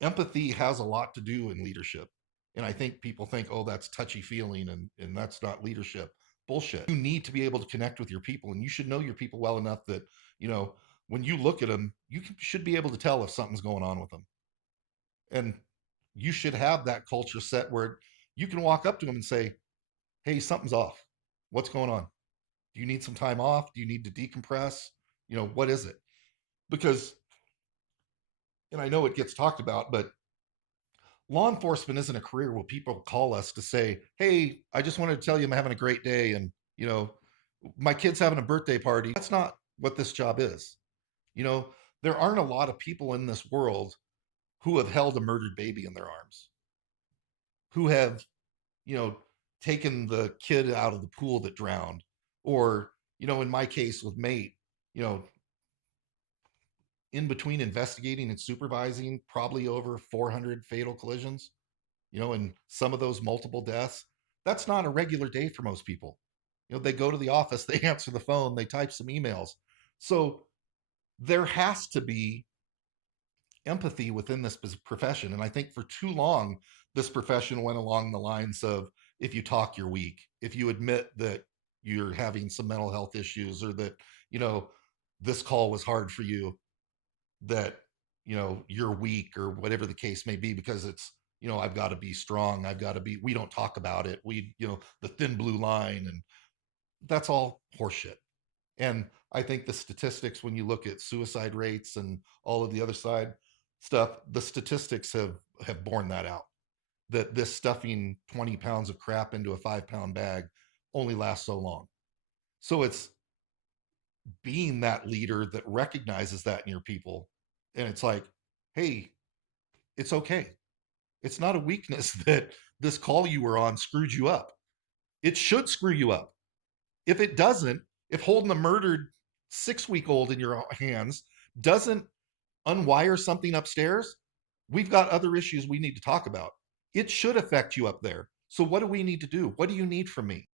empathy has a lot to do in leadership. And I think people think, oh, that's touchy feeling and that's not leadership. Bullshit. You need to be able to connect with your people, and you should know your people well enough that, you know, when you look at them, should be able to tell if something's going on with them. And you should have that culture set where you can walk up to them and say, hey, something's off. What's going on? Do you need some time off? Do you need to decompress? You know, what is it? Because, and I know it gets talked about, but law enforcement isn't a career where people call us to say, hey, I just wanted to tell you I'm having a great day. And, you know, my kid's having a birthday party. That's not what this job is. You know, there aren't a lot of people in this world who have held a murdered baby in their arms, who have, you know, taken the kid out of the pool that drowned, or, you know, in my case with Mate, you know, in between investigating and supervising probably over 400 fatal collisions, you know, and some of those multiple deaths, that's not a regular day for most people. You know, they go to the office, they answer the phone, they type some emails. So there has to be empathy within this profession. And I think for too long, this profession went along the lines of, if you talk, you're weak. If you admit that you're having some mental health issues, or that, you know, this call was hard for you, that, you know, you're weak, or whatever the case may be, because it's, you know, I've got to be strong. I've got to be, we don't talk about it. We, you know, the thin blue line, and that's all horseshit. And I think the statistics, when you look at suicide rates and all of the other side stuff, the statistics have borne that out. That this stuffing 20 pounds of crap into a 5 pound bag only lasts so long. So it's being that leader that recognizes that in your people. And it's like, hey, it's okay. It's not a weakness that this call you were on screwed you up. It should screw you up. If it doesn't, if holding a murdered 6 week old in your hands doesn't unwire something upstairs, we've got other issues we need to talk about. It should affect you up there. So, what do we need to do? What do you need from me?